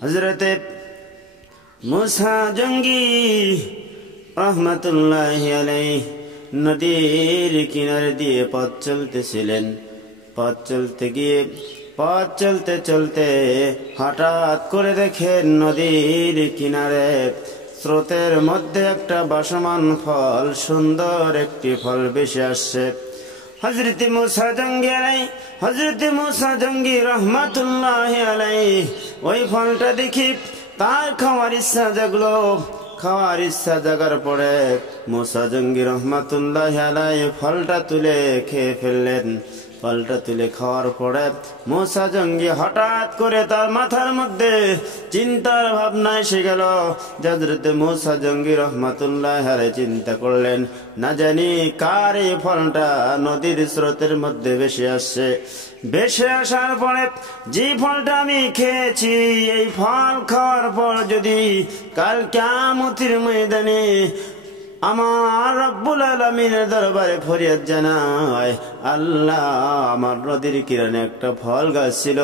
হযরতে মুসা জঙ্গি রহমাতুল্লাহি আলাইহি নদীর কিনারে দিয়ে পথ চলতেছিলেন। পথ চলতে চলতে হঠাৎ করে দেখেন নদীর কিনারে স্রোতের মধ্যে একটা ভাসমান ফল, সুন্দর একটি ফল ভেসে আসছে। হযরতে মুসা জঙ্গি রহমাতুল্লাহি আলাইহি ওই ফলটা দেখি তার খাওয়ার ইচ্ছা জাগলো। খাওয়ার ইচ্ছা জাগার পরে মুসা জঙ্গি রহমাতুল্লাহি আলাইহি ফলটা তুলে খেয়ে ফেললেন। ফলটা তুলে খাওয়ার পরে মুসা জঙ্গি হঠাৎ করে তার মাথার মধ্যে চিন্তার ভাবনা এসে গেল। হযরতে মুসা জঙ্গি রহমাতুল্লাহি আলাইহি চিন্তা করলেন, না জানি কার এই ফলটা নদীর স্রোতের মধ্যে ভেসে আসছে। ভেসে আসার পরে যে ফলটা আমি খেয়েছি, এই ফল খাওয়ার পর যদি কাল কিয়ামতের ময়দানে আমার রব্বুল আলামিনের দরবারে ফরিয়াদ জানাই, আল্লাহ আমার নদীর কিনারে একটা ফল গাছ ছিল,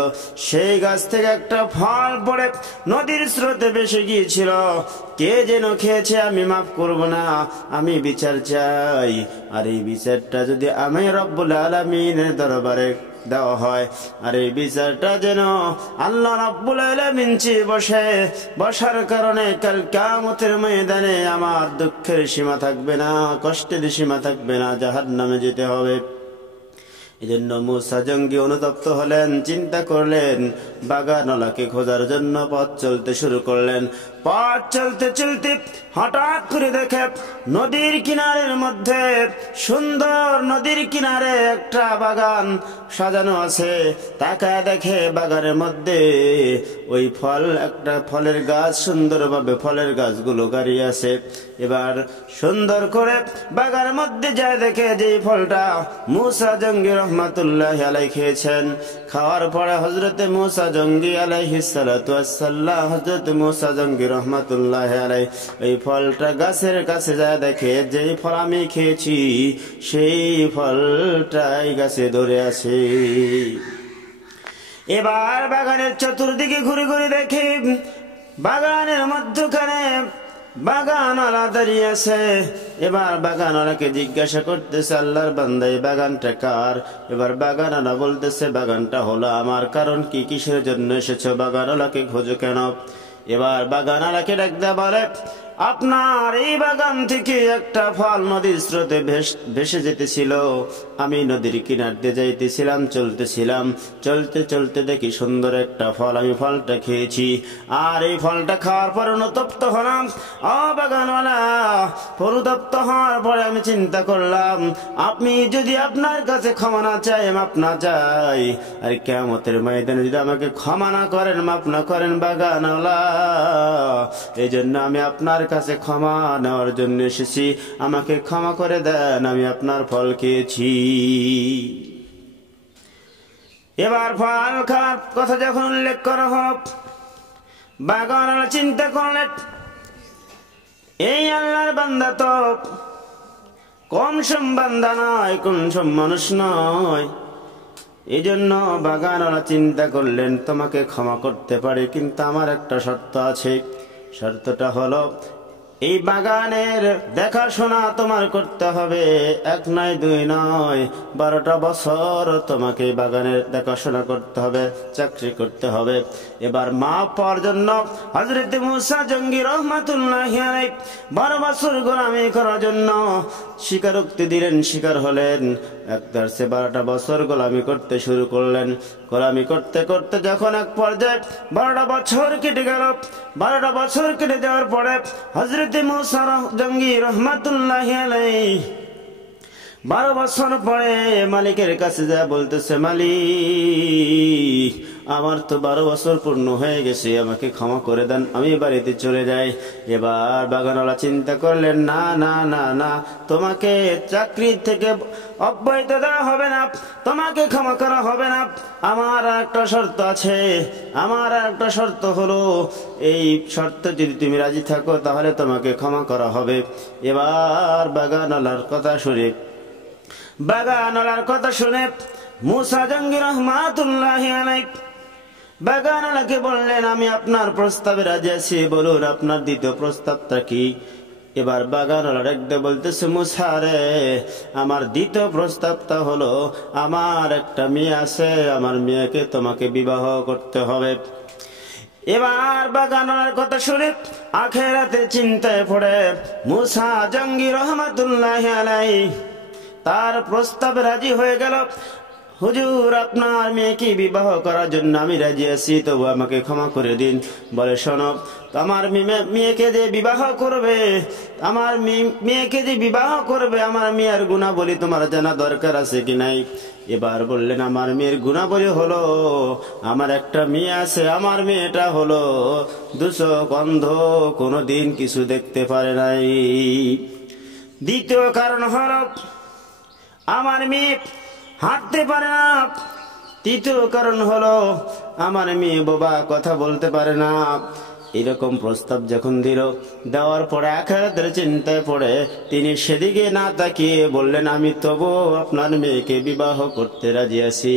সেই গাছ থেকে একটা ফল পড়ে নদীর স্রোতে ভেসে গিয়েছিল, কে যেন খেয়েছে, আমি মাফ করব না, আমি বিচার চাই। আর এই বিচারটা যদি আমি রব্বুল আলামিনের দরবারে দেওয়া হয়, আর এই বিচারটা যেন আল্লাহ রাব্বুল আলামিন চেয়ে বসার কারণে কাল কিয়ামতের ময়দানে আমার দুঃখের সীমা থাকবে না, কষ্টের সীমা থাকবে না, জাহান্নামে যেতে হবে। এজন্য মুসা জঙ্গি অনুতপ্ত হলেন, চিন্তা করলেন, বাগানওয়ালাকে খোঁজার জন্য পথ চলতে শুরু করলেন। পথ চলতে চলতে হঠাৎ করে দেখে নদীর কিনারের মধ্যে, সুন্দর নদীর কিনারে একটা বাগান সাজানো আছে। তাকায় দেখে বাগানের মধ্যে ওই একটা ফলের গাছ, সুন্দরভাবে ফলের গাছগুলো গাড়িয়ে আছে। এবার সুন্দর করে বাগানের মধ্যে যায় দেখে যে ফলটা মুসা জঙ্গি রহমাতুল্লাহি আলাইহি খেয়েছেন। খাওয়ার পরে হযরতে মুসা জঙ্গি আলাইহিস সালাতু ওয়াস সালাম, হযরতে মুসা জঙ্গি রহমাতুল্লাহি আলাইহি এই ফলটা গাছের কাছে যায় দেখে যে ফল আমি খেয়েছি সেই ফলটাই গাছে ধরে আছে। এবার বাগানের চতুর্দিকে ঘুরে ঘুরে দেখে বাগানের মধ্যখানে বাগানওয়ালা দাঁড়িয়ে আছে। এবার বাগানওয়ালাকে জিজ্ঞাসা করতেছে, আল্লাহর বান্দা এই বাগানটা কার? এবার বাগানওয়ালা বলতেছে, বাগানটা হলো আমার। কারণ কি, কিসের জন্য এসেছো, বাগানওয়ালাকে খোঁজো কেন? এবার বাগানওয়ালাকে ডাক দেয়া বলে, আপনার এই বাগান থেকে একটা ফল নদীর স্রোতে ভেসে যেতেছিল, আমি নদীর কিনার দিয়ে যাইতেছিলাম, চলতে চলতে দেখি সুন্দর একটা ফল, আমি ফলটা খেয়েছি। আর এই ফলটা খাওয়ার পর অনুতপ্ত হলাম। বাগানওয়ালা, অনুতপ্ত হওয়ার পরে আমি চিন্তা করলাম, আপনি যদি আপনার কাছে ক্ষমা না চাই, মাপ না চাই, আর কিয়ামতের ময়দানে যদি আমাকে ক্ষমা না করেন, মাপ না করেন বাগানওয়ালা, এই জন্য আমি আপনার কাছে ক্ষমা নেওয়ার জন্য এসেছি, আমাকে ক্ষমা করে দেন, আমি আপনার ফল খেয়েছি। এবার ফল খাওয়ার কথা যখন উল্লেখ করা হোক, বাগানওয়ালা চিন্তা করলেন, এই আল্লাহর বান্দা তো কম সম বান্দা নয়, কম সম মানুষ নয়। এই জন্য বাগানওয়ালা চিন্তা করলেন, তোমাকে ক্ষমা করতে পারি, কিন্তু আমার একটা শর্ত আছে। শর্তটা হলো, এই বাগানের দেখাশোনা তোমার করতে হবে, 1 নয় 2 নয়, 12টা বছর তোমাকে এই বাগানের দেখাশোনা করতে হবে, চাকরি করতে হবে। এবার মাপ পাওয়ার জন্য হযরতে মুসা জঙ্গি রহমাতুল্লাহি আলাইহি 12 বছর গোলামি করার জন্য স্বীকারোক্তি দিলেন, স্বীকার হলেন। 12টা বছর গোলামি করতে শুরু করলেন। গোলামি করতে করতে যখন এক পর্যায়ে 12টা বছর কেটে গেল, 12টা বছর কেটে যাওয়ার পরে হযরতে মুসা জঙ্গি রহমাতুল্লাহি আলাইহি 12 বছর পরে মালিকের কাছে যা বলতেছে, মালিক আমার তো 12 বছর পূর্ণ হয়ে গেছে, আমাকে ক্ষমা করে দেন, আমি বাড়িতে চলে যাই। এবার বাগানওয়ালা চিন্তা করলেন, না না না না, তোমাকে চাকরি থেকে অব্যাহতি দেওয়া হবে না, তোমাকে ক্ষমা করা হবে না। আমার একটা শর্ত আছে, আমার একটা শর্ত হলো, এই শর্ত যদি তুমি রাজি থাকো তাহলে তোমাকে ক্ষমা করা হবে। এবার বাগানওয়ালার কথা শুনে মুসা জঙ্গি রহমাতুল্লাহি আলাইহি বাগানওয়ালাকে বললেন, আমি আপনার প্রস্তাবে রাজি আছি, বলুন আপনার দ্বিতীয় প্রস্তাবটা কি? এবার বাগানওয়ালা দেখতে বলতেছে, মুসা রে, আমার দ্বিতীয় প্রস্তাবটা হলো, আমার একটা মেয়ে আছে, আমার মেয়েকে তোমাকে বিবাহ করতে হবে। এবার বাগানওয়ালার কথা শুনে আখেরাতে চিন্তায় পড়ে মুসা জঙ্গি রহমাতুল্লাহি আলাইহি তার প্রস্তাবে রাজি হয়ে গেল। হুজুর, আপনার মেয়েকে বিবাহ করার জন্য আমি রাজি আছি, তবু আমাকে ক্ষমা করে দিন। বলে, শোনো, আমার মেয়েকে যে বিবাহ করবে, আমার মেয়েকে যে বিবাহ করবে, আমার মেয়ের গুণাবলী তোমার জানা দরকার আছে কি নাই? এবার বললেন, আমার মেয়ের গুণাবলী হলো, আমার একটা মেয়ে আছে, আমার মেয়েটা হলো দুচোখ অন্ধ, কোনোদিন কিছু দেখতে পারে নাই। দ্বিতীয় কারণ হলো, আমার মেয়ে হাঁটতে পারে না। তৃতীয় কারণ হলো, আমার মেয়ে বোবা, কথা বলতে পারে না। এরকম প্রস্তাব যখন দিল, দেওয়ার পরে আখিরাতের চিন্তায় পড়ে তিনি সেদিকে না তাকিয়ে বললেন, আমি তবু আপনার মেয়েকে বিবাহ করতে রাজি আছি।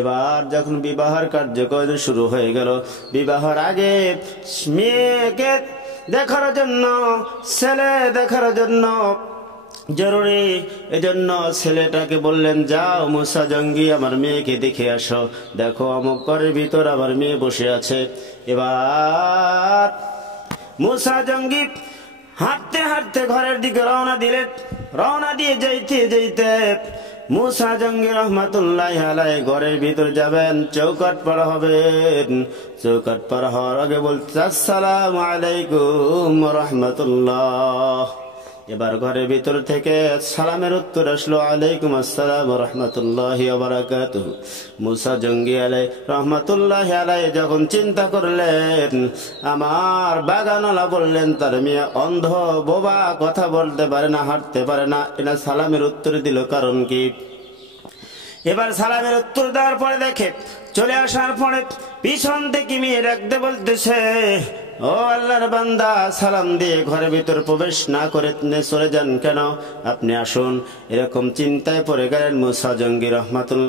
এবার যখন বিবাহের কার্যক্রম শুরু হয়ে গেল, বিবাহের আগে মেয়েকে দেখার জন্য, ছেলে দেখার জন্য জরুরি, এজন্য ছেলেটাকে বললেন, যাও মুসা জঙ্গি, আমার মেয়েকে দেখে আসো। দেখো, অমুক ঘরের ভিতর আমার মেয়ে বসে আছে। এবার মুসা জঙ্গি হাঁটতে হাঁটতে ঘরের দিকে রওনা দিলেন। রওনা দিয়ে যাইতে যাইতে মুসা জঙ্গি রহমাতুল্লাহি আলাইহি ঘরের ভিতর যাবেন, চৌকাট পার হবেন। চৌকাট পার হওয়ার আগে বলতে, আসসালামু আলাইকুম রাহমাতুল্লাহ। এবার ঘরের ভিতর থেকে সালামের উত্তর আসলো, আলাইকুম আসসালাম রাহমাতুল্লাহি ওয়া বারাকাতুহু। মুসা জঙ্গি আলাইহি রহমাতুল্লাহি আলাইহি যখন চিন্তা করলেন, আমার বাগানওয়ালা বললেন তার মেয়ে অন্ধ, বোবা, কথা বলতে পারে না, হাঁটতে পারে না, এটা সালামের উত্তর দিল, কারণ কি? এবার সালামের উত্তর দেওয়ার পরে দেখে, চলে আসার পরে পিছন থেকে মেয়ে ডাকতে বলতেছে, ও আল্লাহর বান্দা, সালাম দিয়ে ঘরের ভিতর প্রবেশ না করে চলে যান কেন? আপনি আসুন। এরকম চিন্তায় পড়ে গেলেন মুসা জঙ্গি রহমাতুল্লাহ।